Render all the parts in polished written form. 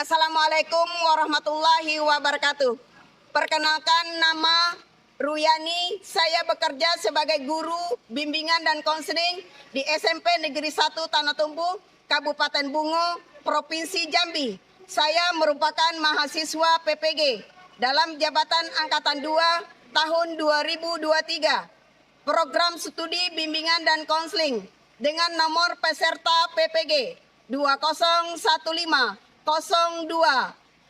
Assalamualaikum warahmatullahi wabarakatuh. Perkenalkan, nama Ruyani. Saya bekerja sebagai guru bimbingan dan konseling di SMP Negeri 1 Tanah Tumpu, Kabupaten Bungo, Provinsi Jambi. Saya merupakan mahasiswa PPG dalam jabatan Angkatan 2 tahun 2023. Program studi bimbingan dan konseling dengan nomor peserta PPG 2015 02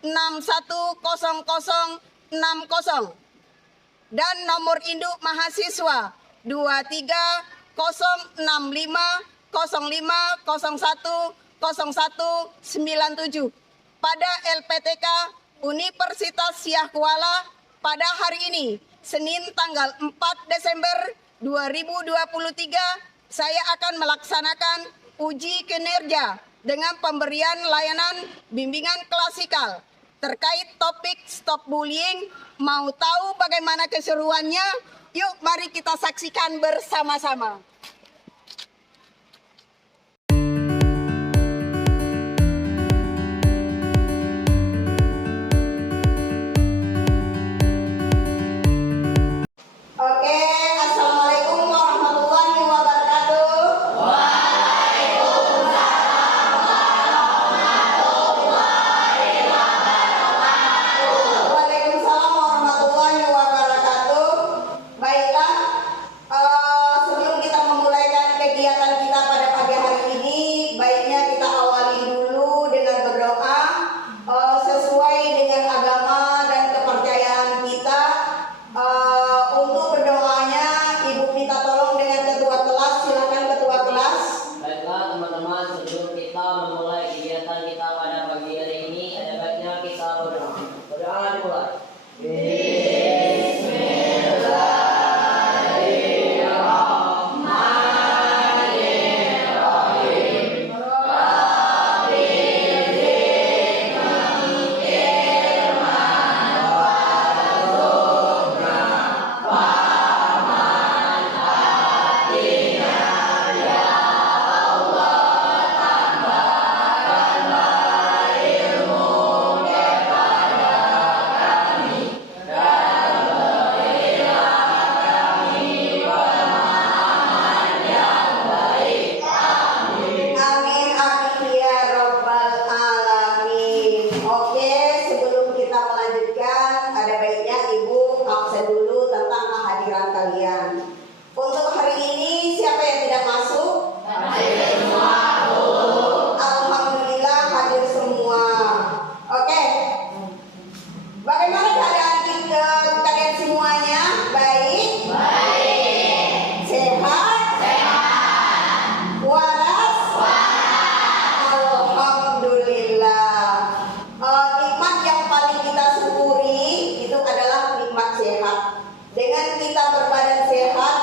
610060 dan nomor induk mahasiswa 23 05050010197 pada LPTK Universitas Siak Kuala pada hari ini, Senin tanggal 4 Desember 2023, saya akan melaksanakan uji kinerja dengan pemberian layanan bimbingan klasikal terkait topik stop bullying. Mau tahu bagaimana keseruannya? Yuk mari kita saksikan bersama-sama. Oke, Assalamualaikum warahmatullahi wabarakatuh. Waalaikumsalam warahmatullahi wabarakatuh. Baiklah, sebelum kita memulaikan kegiatan kita pada pagi hari ini, baiknya kita awali dulu dengan berdoa sesuai dengan agama dan kepercayaan kita. Untuk berdoanya, Ibu minta tolong dengan ketua kelas. Silakan ketua kelas. Baiklah teman-teman, sebelum kita memulai kegiatan kita pada pagi hari ini, ada baiknya kita berdoa. Berdoa dimulai. Amin amin ya robbal alamin. Oke, sebelum kita melanjutkan, ada baiknya Ibu absen dulu tentang kehadiran kalian. Untuk hari ini siapa yang tidak masuk? Alhamdulillah hadir semua. Oke. Bagaimana keadaan kalian semuanya? Baik? Sehat? Waras? Alhamdulillah. Nikmat yang paling kita syukuri itu adalah nikmat sehat. Dengan kita berbadan sehat,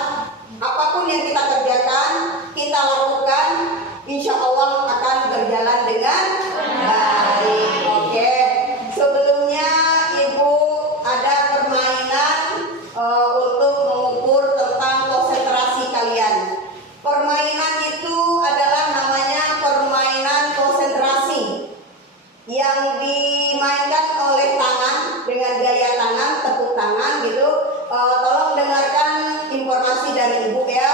apapun yang kita kerjakan, kita lakukan, insya Allah akan berjalan dengan baik. Oke. Sebelumnya Ibu ada permainan untuk mengukur tentang konsentrasi kalian. Permainan itu adalah namanya permainan konsentrasi yang dimainkan oleh tangan dengan gaya tangan, tepuk tangan gitu. Tolong dengarkan informasi dari Ibu ya.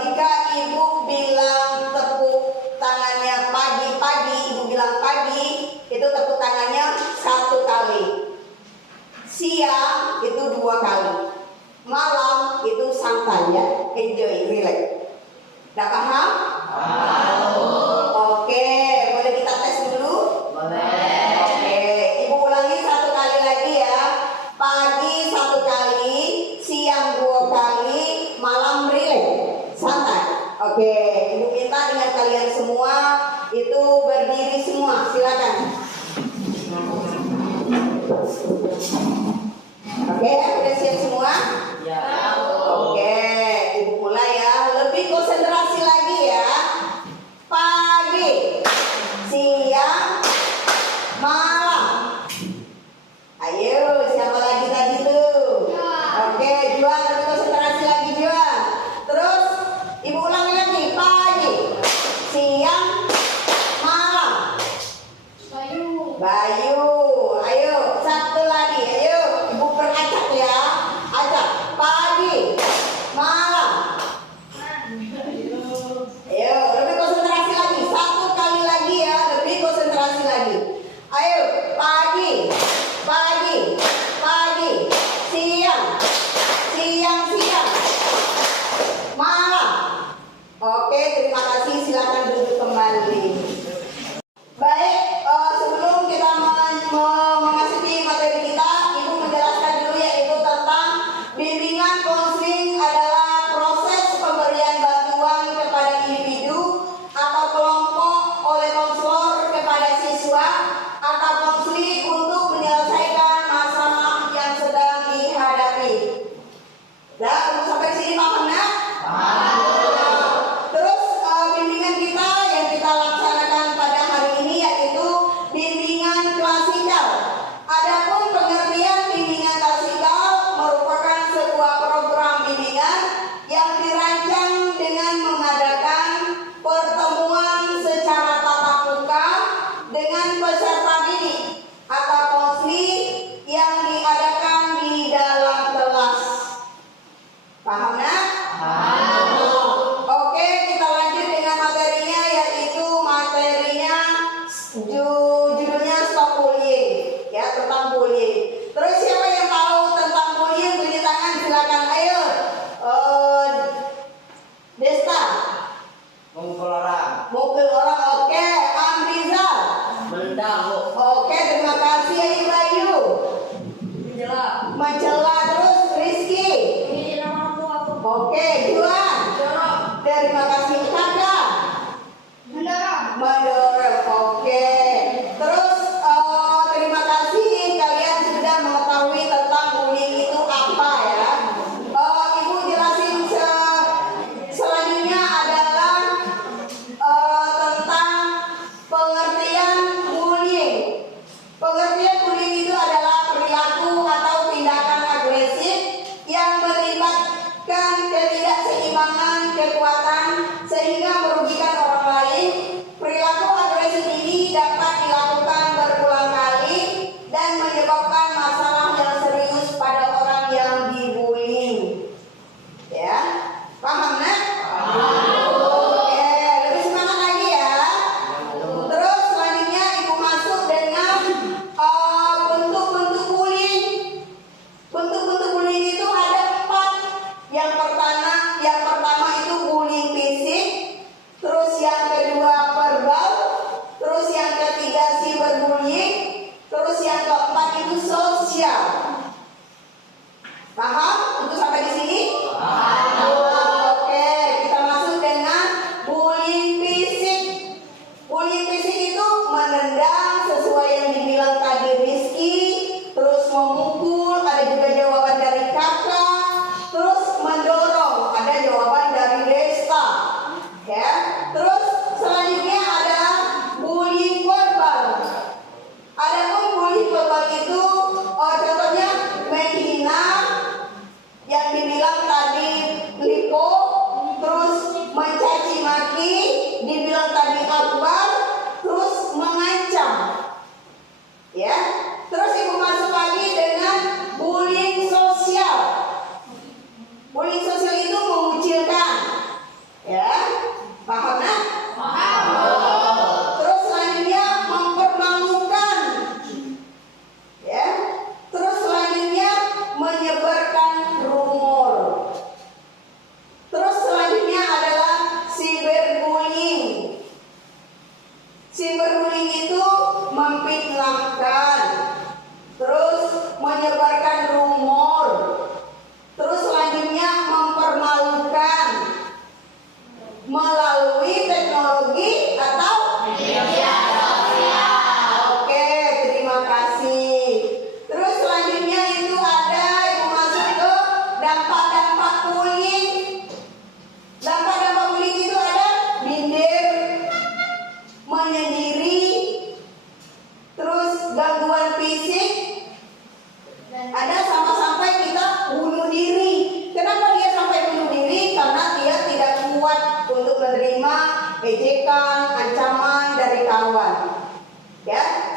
Jika Ibu bilang tepuk tangannya pagi-pagi, Ibu bilang pagi, itu tepuk tangannya 1 kali. Siang itu 2 kali. Malam itu santai ya, enjoy, relax. Udah paham? Oke, boleh kita tes dulu? Oke, Ibu ulangi 1 kali lagi ya. Pagi 1 kali, siang 2 kali, malam relax, santai. Oke, Ibu minta dengan kalian semua itu berdiri semua, silakan. Oke, udah siap semua? Ya. Oke, Ibu mulai ya. Lebih konsentrasi lagi ya. Pagi, siang, malam. Ayo, siapa lagi tadi tuh? Oke, Juan, lebih konsentrasi lagi Juan. Terus Ibu ulangi lagi. Pagi, siang, malam. Bayu. Ayo, satu lagi. Ayo, ibu beracak ya. Acak. Pagi, malam. Ayo, lebih konsentrasi lagi. Satu kali lagi ya, lebih konsentrasi lagi. Ayo, pagi, pagi, pagi, siang, siang, siang, malam. Oke, terima kasih. Silakan duduk kembali. Baik, sebelum kita memasuki materi kita, Ibu menjelaskan dulu yaitu tentang bimbingan konseling adalah proses pemberian bantuan kepada individu atau kelompok oleh konselor kepada siswa atau konseling untuk menyelesaikan masalah yang sedang dihadapi. Nah, untuk sampai sini paham ya? Terus bimbingan kita yang kita laksanakan pada hari ini yaitu bimbingan klasikal. Adapun pengertian bimbingan klasikal merupakan sebuah program bimbingan yang dirancang dengan mengadakan pertemuan secara tatap muka dengan peserta didik atau konseling yang diadakan di dalam kelas. Paham ya? Oke, kita lanjut dengan materinya yaitu materinya judulnya stop bullying ya, tentang bullying. Terus siapa yang tahu tentang bullying tunjuk tangan silakan. Ayo. Desta. Mukul orang. Mukul orang. Oke, Amrizal. Mendang. Oke, terima kasih. Ayo Bayu. Mencela. Mencela. Terus Rizky. Ini nama aku. Oke, Juan. Terima kasih. Kakak. Mendorong. Oke. Terus terima kasih kalian sudah mengetahui tentang bullying itu apa ya. Ibu jelasin selanjutnya adalah tentang pengertian bullying. Pengertian bullying itu adalah perilaku atau tindakan agresif yang melibatkan ketidakseimbangan kekuatan sehingga merugikan orang lain. Perilaku agresif ini dapat dilakukan berulang kali dan menyebabkan masalah yang serius pada orang yang dibully. Ya, paham nak? Oke, lebih semangat lagi ya. Terus selanjutnya ibu masuk dengan bentuk-bentuk bullying. Bentuk-bentuk bullying itu ada 4. Yang pertama itu bullying fisik, terus yang kedua verbal, terus yang ketiga cyberbullying, terus yang keempat itu sosial. Paham? Untuk sampai di sini? Oke, kita masuk dengan bullying fisik. Bullying fisik itu menendang sesuai yang dibilang tadi Rizky, terus memukul, ada juga jawaban dari kakak, terus mendorong, ada jawaban dari Desta. Ya, terus selanjutnya ada bullying verbal. Adapun bullying verbal itu contohnya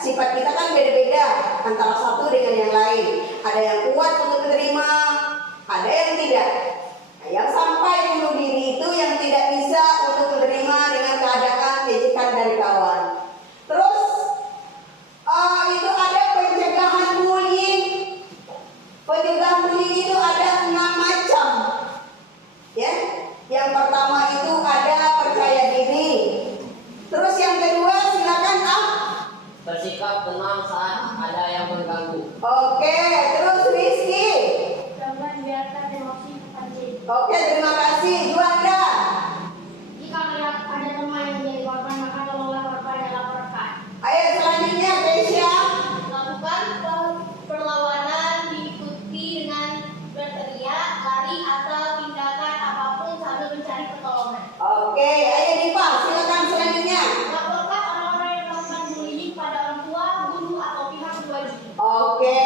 Sifat kita kan beda-beda antara satu dengan yang lain. Ada yang kuat untuk menerima, ada yang tidak. Nah, yang sampai bunuh diri itu yang tidak bisa untuk menerima dengan keadaan ejekan dari kawan. Terus itu ada pencegahan bullying. Pencegahan bullying itu ada 6 macam. Ya, yang pertama itu ada percaya diri. Terus yang kedua silakan Bersikap tenang saat ada yang mengganggu. Oke, terus Rizky. Jangan biarkan emosi terpancing. Oke, terima kasih. Juanda. Jika melihat ada teman yang menjadi korban, maka tolonglah korban dan laporkan. Ayo selanjutnya Keisha. Lakukan perlawanan diikuti dengan berteriak, lari atau tindakan apapun sambil mencari pertolongan. Oke, ayo Dipa, silakan selanjutnya. Laporkan orang-orang yang melakukan bullying pada orang tua, guru, atau pihak berwajib. Oke,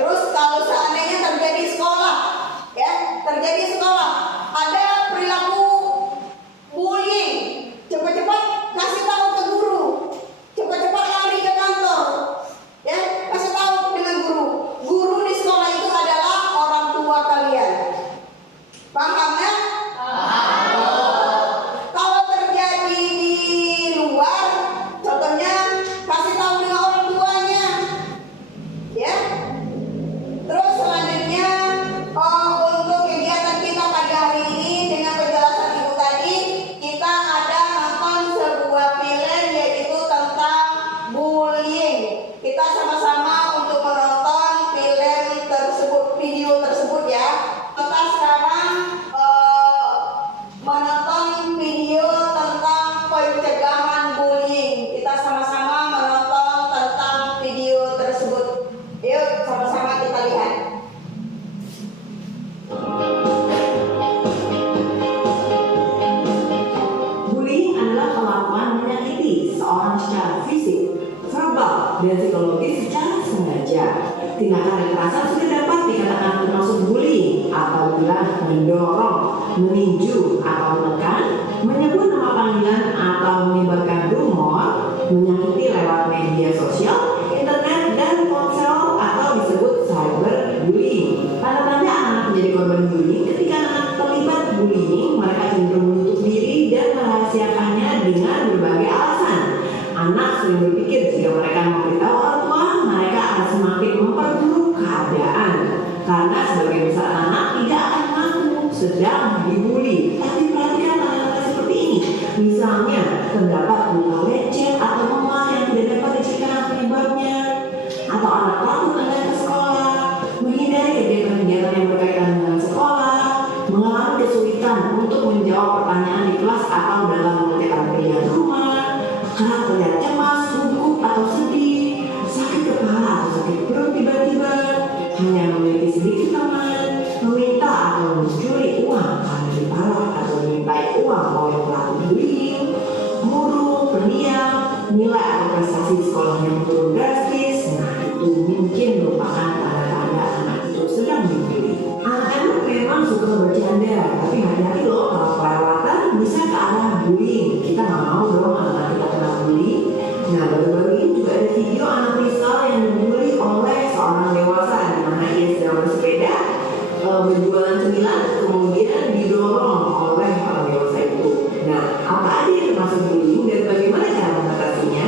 terus kalau seandainya terjadi sekolah, ya, terjadi sekolah, ada perilaku bullying, cepat-cepat kasih tahu ke guru, cepat-cepat lari ke kantor, ya, kasih tahu dengan guru. Guru di sekolah itu adalah orang tua kalian. Paham ya? Kalau terjadi di luar, contohnya kasih tahu dengan orang tuanya, ya. Terus selanjutnya untuk kegiatan kita pada hari ini dengan penjelasan ibu tadi, kita ada nonton sebuah film yaitu tentang bullying. Kita sama-sama untuk menonton film tersebut, video tersebut ya. Kita sekarang menonton video tentang pencegahan bullying. Kita sama-sama menonton tentang video tersebut. Yuk, sama-sama kita lihat. Bullying adalah perlakuan menyakiti seorang secara fisik, verbal, dan psikologis secara sengaja. Tindakan kekerasan sudah dapat dikatakan termasuk bullying apabila mendorong, meninju atau menekan, menyebut nama panggilan atau menyebarkan rumor, menyakiti lewat media sosial, internet, dan ponsel atau disebut cyberbullying. Tanda-tanda anak menjadi korban bullying: ketika anak terlibat bullying, mereka cenderung menutup diri dan merahasiakannya dengan berbagai alasan. Anak sering berpikir jika mereka memberitahu orang tua, mereka akan semakin memperburuk keadaan. Karena sebagian besar anak tidak akan mengaku sedang dibully. Tapi perhatikan tanda-tanda seperti ini. Misalnya, terdapat luka lecet atau memar yang tidak dapat dicegah penyebabnya, atau anak takut datang ke sekolah, menghindari kegiatan-kegiatan yang berkaitan dengan sekolah, mengalami kesulitan untuk menjawab pertanyaan di kelas atau dalam mengerjakan pekerjaan rumah, kerap terlihat cemas, gugup atau sedih, sakit kepala atau sakit perut tiba-tiba, hanya memiliki sedikit teman, meminta atau mencuri uang karena dipalak atau dimintai uang oleh pelaku bullying, murung, pendiam, nilai atau prestasi di sekolahnya menurun drastis. Nah, itu mungkin merupakan tanda-tanda anak itu sedang dibully. Anak-anak memang suka bercanda, tapi hati-hati loh kalau kelewatan bisa ke arah bullying. Kita nggak mau dong anak kita kena bully. Nah, baru-baru ini juga ada video anak Rizal yang dibully oleh seorang dewasa di mana ia sedang bersepeda berjualan cemilan, kemudian didorong oleh orang dewasa itu. Nah, apa aja yang termasuk bullying dan bagaimana cara mengatasinya?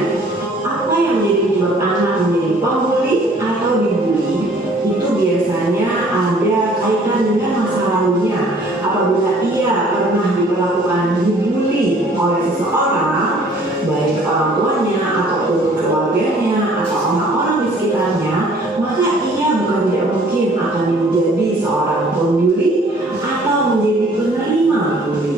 Apa yang menjadi penyebab anak menjadi pembuli atau dibully? Itu biasanya ada kaitan dengan masa lalunya. Apabila ia pernah diperlakukan dibully oleh seseorang, baik orang tuanya ataupun keluarganya atau orang-orang di sekitarnya, maka ia bukan tidak mungkin akan menjadi seorang pembuli atau menjadi penerima bully.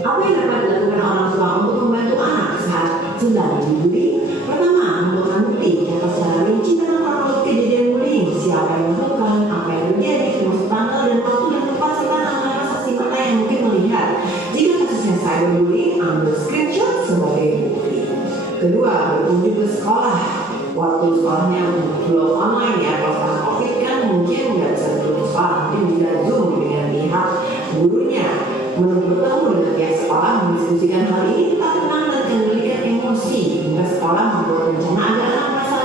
Apa yang dapat dilakukan orang tua untuk membantu anak saat sedang dibully? Pertama, membuatkan bukti atau secara rinci tentang kronologi kejadian bullying, siapa yang melakukan, apa yang terjadi, termasuk tanggal dan waktu dan tempat serta nama saksi mata yang mungkin melihat. Jika kasusnya cyberbullying, ambil screenshot sebagai bukti. Kedua, berkunjung ke sekolah. Waktu sekolahnya belum online ya, kalau sekarang COVID kan mungkin nggak bisa berkunjung ke sekolah, mungkin bisa zoom dengan pihak gurunya. Bertemu dengan pihak sekolah, mendiskusikan hal ini tetap tenang dan kendalikan emosi hingga sekolah membuat rencana agar anak merasa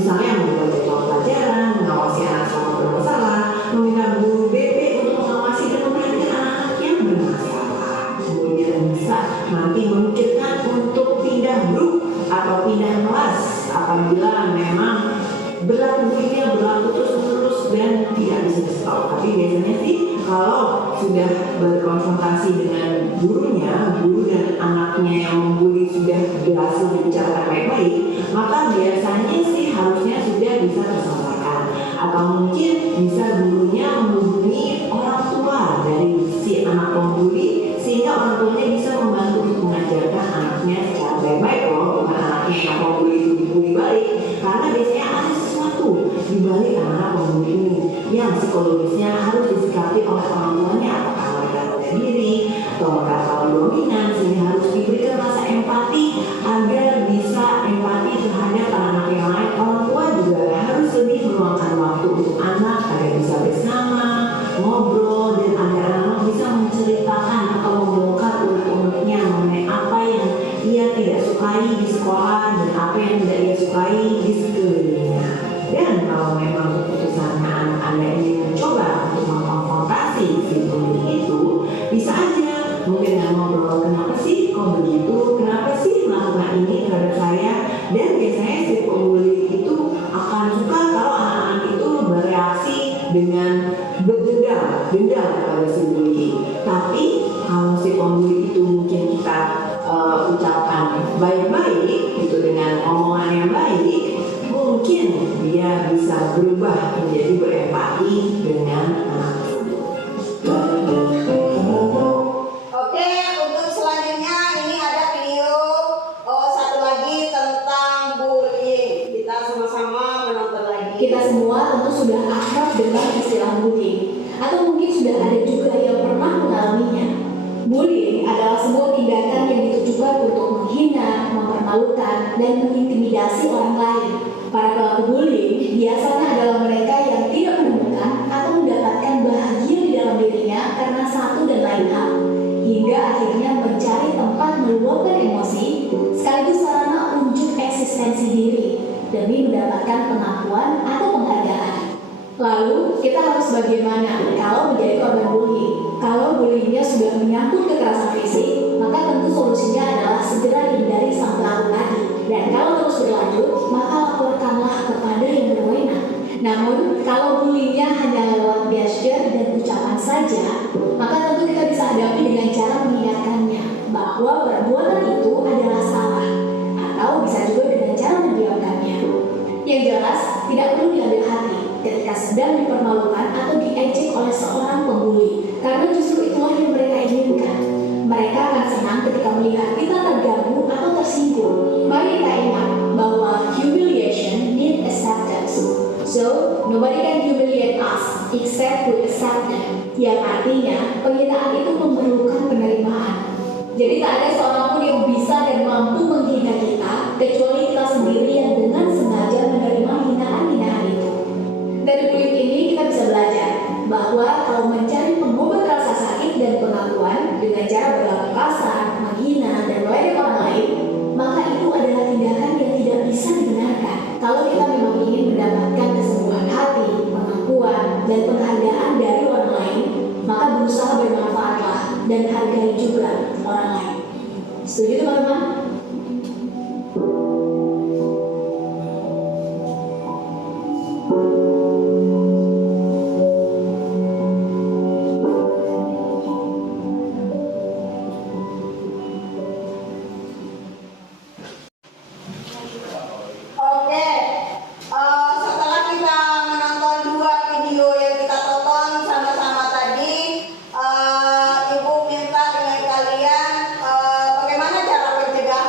Misalnya membuat jadwal pelajaran, mengawasi anak selama bermasalah, meminta guru BP untuk mengawasi dan memperhatikan anak-anak yang bermasalah. Kemudian bisa nanti memikirkan untuk pindah grup atau pindah kelas apabila memang berlaku terus-menerus dan tidak bisa di-stop. Tapi biasanya sih kalau sudah berkonfrontasi dengan gurunya, guru dan anaknya yang membuli sudah berhasil dibicarakan baik-baik, maka biasanya sih harusnya sudah bisa terselesaikan. Atau mungkin bisa gurunya menghubungi orang tua dari si anak pembuli sehingga orang tuanya bisa membantu untuk mengajarkan anaknya secara baik-baik loh, bukan anaknya yang pembuli itu dibully balik, karena biasanya ada sesuatu di balik anak pembuli ini yang psikologisnya harus disikapi oleh orang tuanya, apakah mereka rendah diri atau mereka terlalu dominan, sehingga harus diberikan rasa empati agar bisa empati terhadap anak yang lain. Orang tua juga harus lebih meluangkan waktu untuk anak agar bisa bersama, ngobrol, dan agar anak bisa menceritakan atau membongkar unek-uneknya mengenai apa yang ia tidak sukai di sekolah dan apa yang tidak ia sukai di sekelilingnya. Dan kalau memang keputusannya anak Anda ingin mencoba untuk mengkonfrontasi si pembuli itu, bisa aja mungkin dengan ngobrol, kenapa sih kok begitu, kenapa sih melakukan ini terhadap saya. Dan biasanya si pembuli itu akan suka kalau anak-anak itu bereaksi dengan berdendam kepada si bully. Tapi kalau si pembuli itu mungkin kita ucapkan baik-baik itu dengan omongan yang baik, mungkin dia bisa berubah menjadi berempati dengan anak tersebut. Oke, untuk selanjutnya ini ada video satu lagi tentang bullying. Kita sama-sama menonton lagi. Kita semua tentu sudah akrab dengan istilah bullying, atau mungkin sudah ada juga yang pernah mengalaminya. Bullying adalah sebuah tindakan yang ditujukan untuk menghina, mempermalukan, dan mengintimidasi orang lain. Para pelaku bullying biasanya adalah mereka yang tidak menemukan atau mendapatkan bahagia di dalam dirinya karena satu dan lain hal, hingga akhirnya mencari tempat meluapkan emosi sekaligus sarana unjuk eksistensi diri demi mendapatkan pengakuan atau penghargaan. Lalu, kita harus bagaimana kalau menjadi korban bullying? Kalau bullyingnya sudah menyangkut kekerasan fisik, maka tentu solusinya adalah segera hindari sang pelaku tadi. Dan kalau terus berlanjut, maka laporkanlah kepada yang berwenang. Namun, kalau bullyingnya hanya lewat gesture dan ucapan saja, maka tentu kita bisa hadapi dengan cara mengingatkannya bahwa perbuatan itu adalah salah, atau bisa juga dengan cara mendiamkannya. Yang jelas, tidak perlu diambil hati ketika sedang dipermalukan atau diejek oleh seorang pembuli, karena justru itulah yang mereka inginkan. Mereka akan senang ketika melihat kita terganggu atau tersinggung. Mari kita ingat bahwa humiliation needs acceptance. So, nobody can humiliate us except we accept them. Yang artinya, penghinaan itu memerlukan penerimaan. Jadi tak ada seorang pun yang bisa dan mampu menghina kita kecuali kita sendiri yang dengan sengaja menerima hinaan-hinaan itu. Dari kulit ini kita bisa belajar bahwa kalau mencari pengobat rasa sakit dan pengakuan dengan cara berlaku kasar, menghina, dan meledek orang lain, maka itu adalah tindakan yang tidak bisa dibenarkan. Kalau kita memang ingin mendapatkan kesembuhan hati, pengakuan, dan penghargaan dari orang lain, maka berusaha bermanfaatlah dan hargai juga orang lain. Setuju teman-teman? Oke, setelah kita menonton dua video yang kita tonton sama-sama tadi, Ibu minta dengan kalian bagaimana cara mencegah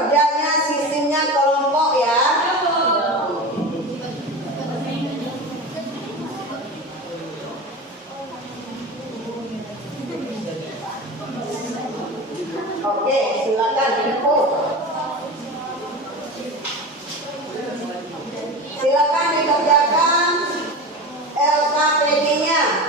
kerjanya sistemnya kelompok ya. Oke, silakan Ibu. Silakan dikerjakan LKPD-nya.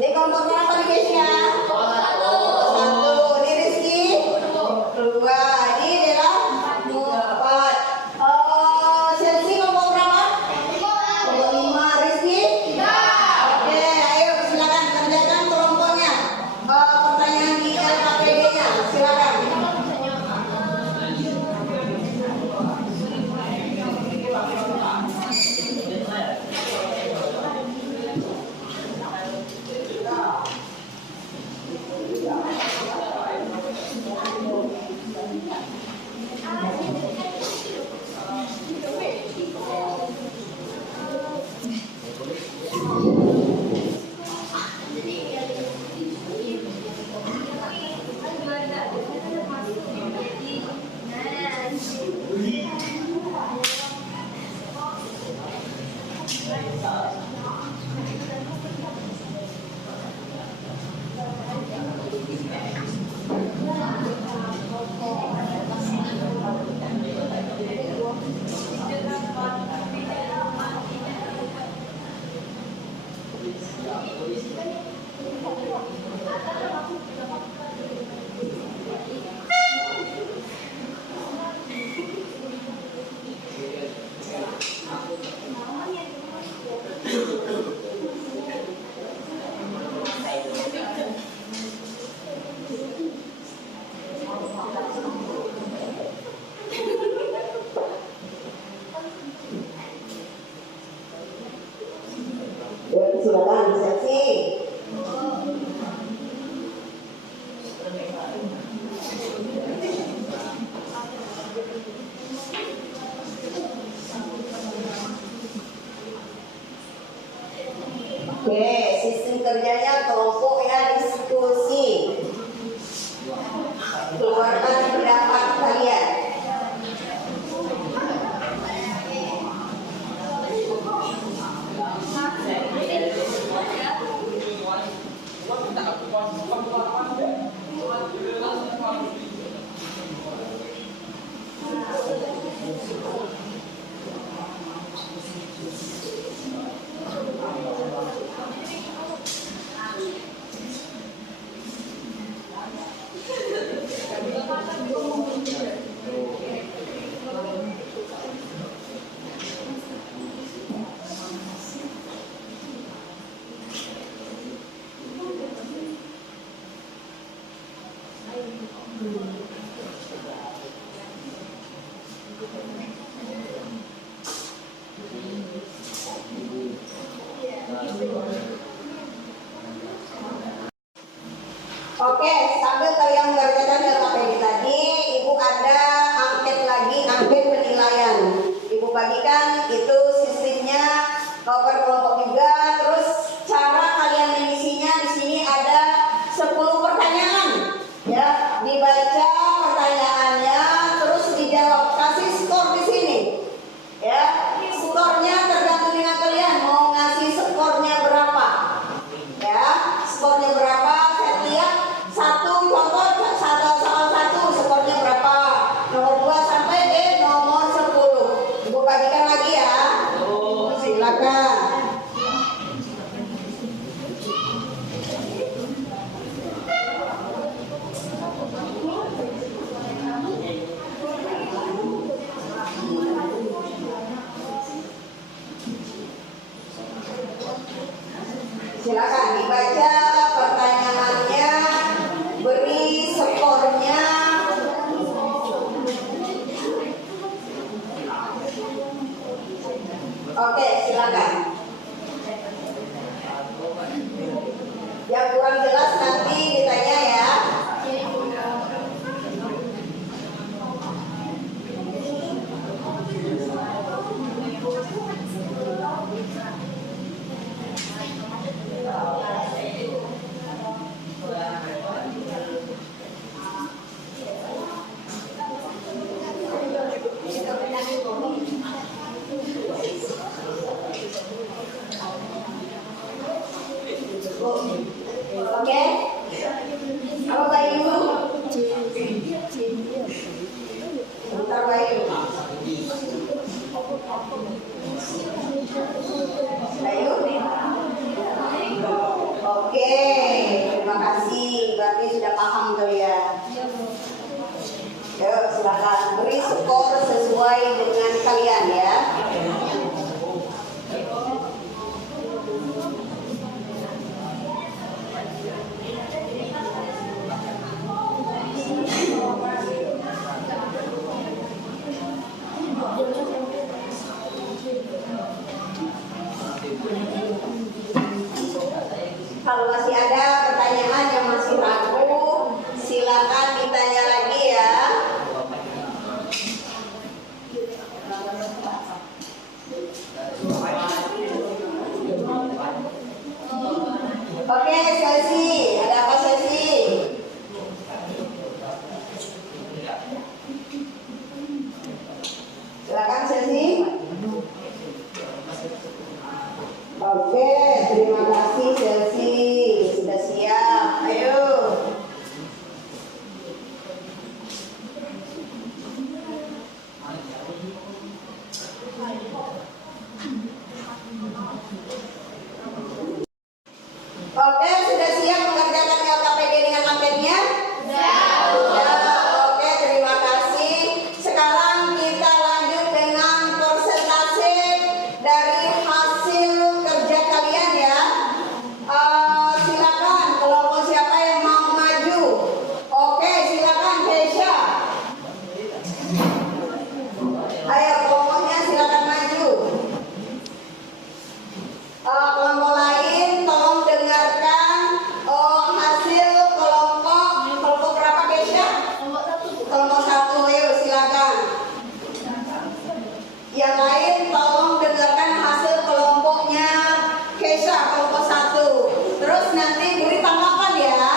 Ini kelompok berapa nih guys ya? Satu. Ini Rizky. Dua. Ini Dela. Empat. Chelsea kelompok berapa? Kelompok 5. Rizky? Oke, ayo silakan kerjakan kelompoknya. Pertanyaan di LKPD-nya. Silakan. Silakan Chelsea. Oke, sistem kerjanya kelompok ya, diskusi. Keluarkan pendapat kalian. Oke, sambil kalian mengerjakan LKPD tadi, Ibu ada angket lagi, angket penilaian. Ibu bagikan itu sistemnya per kelompok juga. Terus cara kalian mengisinya di sini ada 10 pertanyaan. Ya, dibaca pertanyaannya, terus dijawab. Kasih skor di sini. Ya, skornya tergantung dengan kalian mau ngasih skornya berapa. Ya, skornya berapa? Saya lihat satu contoh soal 1 skornya berapa, nomor 2 sampai ke nomor 10. Ibu bagikan lagi ya. Silakan. silakan beri skor sesuai dengan kalian ya. Kalau masih ada pertanyaan yang masih ragu, silakan ditanya lagi ya. Oke, sesi. Ada apa sesi? Silakan sesi. Oke, terima kasih sesi. Sudah siap. Ayo. Oke, sudah siap mengerjakan LKPD dengan matematiknya? Sudah. Oke, terima kasih. Sekarang kita lanjut dengan persentase dari hasil kerja kalian ya. Silakan kelompok siapa yang mau maju. Oke, silakan Keisha. Ayo kelompoknya silakan maju. Kelompok lain tolong dengarkan hasil kelompok berapa Keisha? Kelompok 1, ayo silakan. Yang lain tolong dengarkan hasil kelompoknya Keisha, kelompok 1. Terus nanti beri tanggapan ya.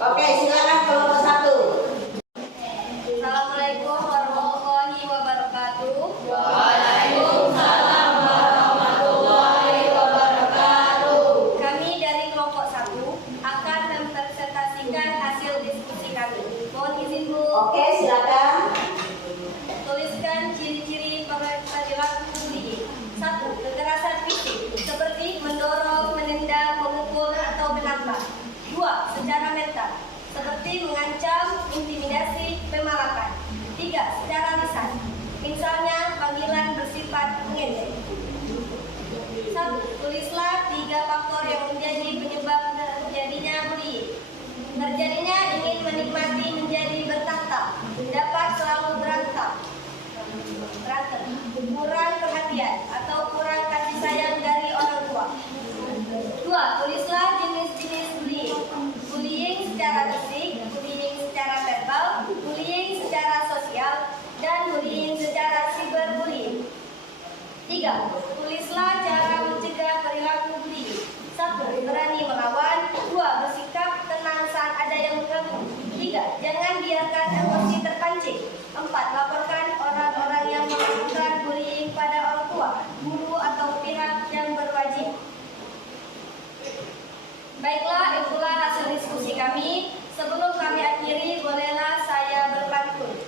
Oke, silakan kelompok 1. Assalamualaikum warahmatullahi wabarakatuh. Kami dari kelompok 1 akan mempresentasikan hasil diskusi kami. Mohon izin Bu. Oke, silakan. Tuliskan ciri-ciri perilaku bullying. 1. Kekerasan fisik seperti mendorong, menendang, memukul atau menampar. 2. Secara mental seperti mengancam, intimidasi, memalakan. 3. Secara lisan, misalnya panggilan bersifat mengejek. 1. Tulislah 3 faktor yang menjadi penyebab terjadinya bullying. Terjadinya ingin menikmati menjadi bertahta, dapat selalu berantem, kurang perhatian atau kurang kasih sayang dari orang tua. 2. Tulislah jenis-jenis bullying. Bullying secara fisik, bullying secara verbal, bullying secara sosial, dan bullying secara cyberbullying. 3. Tulislah cara mencegah perilaku bullying. 1. Berani melawan. 2. Bersikap tenang saat ada yang mengganggu. 3. Jangan biarkan emosi terpancing. 4. Laporkan orang-orang yang melakukan bullying pada orang tua, guru, atau pihak yang berwajib. Baiklah, itulah hasil diskusi kami. Sebelum kami akhiri, bolehlah saya berpantun.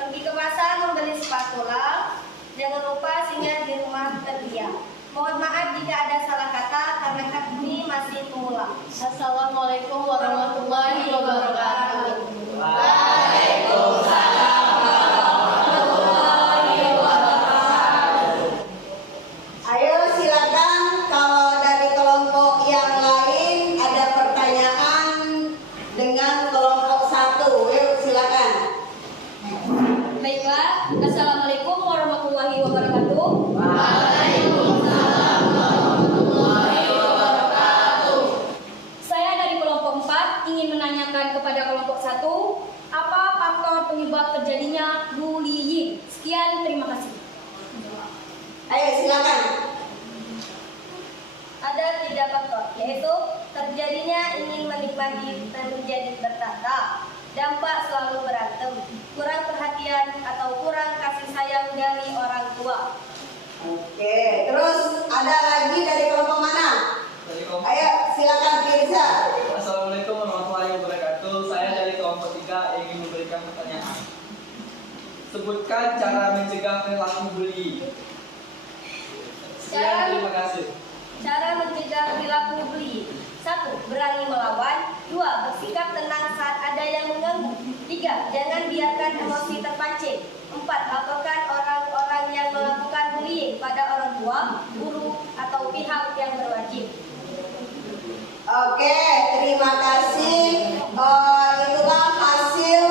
Pergi ke pasar membeli spatula, jangan lupa singgah di rumah terdia. Mohon maaf jika ada salah kata karena kami masih pemula. Assalamualaikum warahmatullahi wabarakatuh. Ayo silakan kalau dari kelompok yang lain ada pertanyaan dengan kelompok 1. Yuk silakan. Baiklah, Assalamualaikum warahmatullahi wabarakatuh. Saya dari kelompok 4 ingin menanyakan kepada kelompok 1, apa faktor penyebab terjadinya bullying? Sekian, terima kasih. Ayo silakan. Ada 3 faktor, yaitu terjadinya ingin menikmati dan menjadi bertahta, dampak selalu berantem, kurang perhatian atau kurang kasih sayang dari orang tua. Oke, terus ada lagi dari kelompok mana? Dari kelompok. Ayo silakan Firza. Assalamualaikum warahmatullahi wabarakatuh. Saya dari kelompok 3 ingin memberikan pertanyaan. Sebutkan cara mencegah perilaku bullying. Sekian, terima kasih. Cara mencegah perilaku bullying. 1. Berani melawan. 2. 3. Jangan biarkan emosi terpancing. 4. Laporkan orang-orang yang melakukan bullying pada orang tua, guru, atau pihak yang berwajib. Oke, terima kasih. Itulah hasil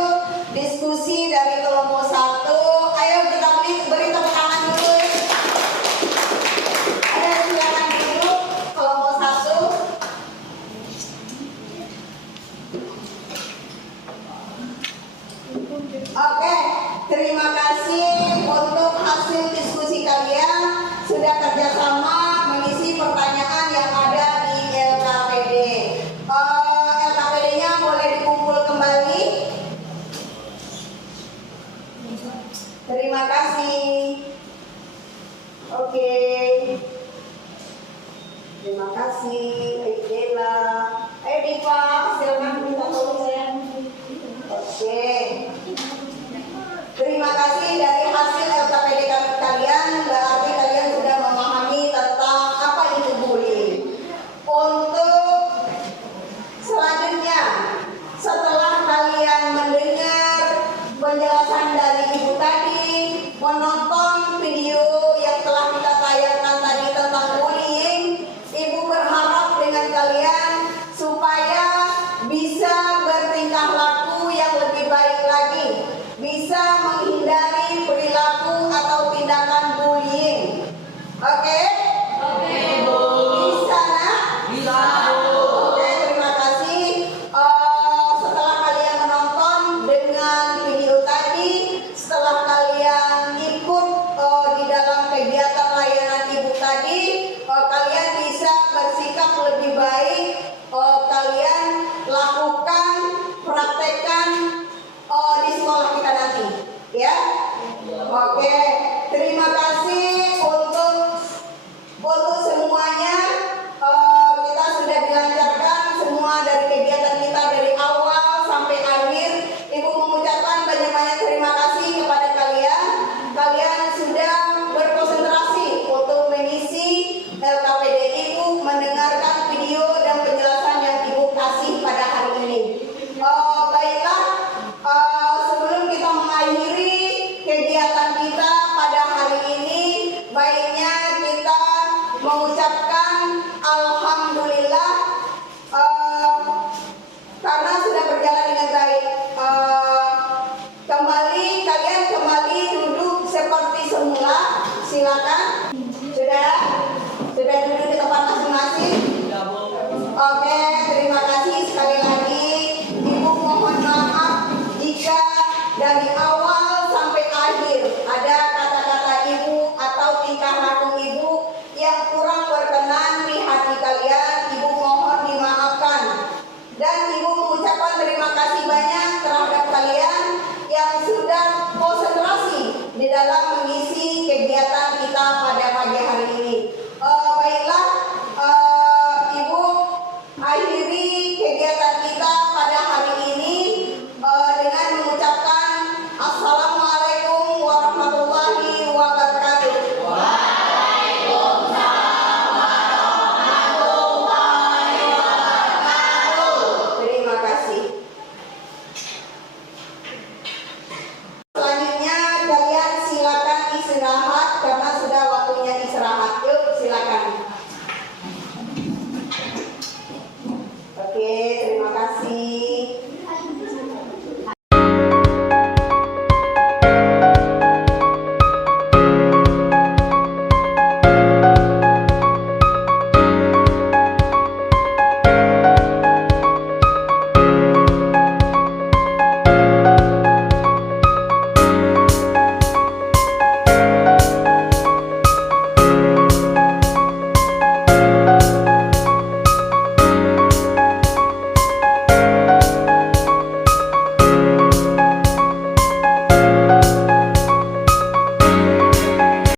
diskusi dari kelompok 1. Ayo kita beri tepuk tangan dulu. Ayo silakan duduk kelompok 1. Oke, terima kasih untuk hasil diskusi kalian sudah kerjasama mengisi pertanyaan yang ada di LKPD. LKPD-nya boleh dikumpul kembali. Terima kasih. Oke. Terima kasih, Dela. Ayo Diva, silakan minta tolong saya. Oke. Terima kasih dari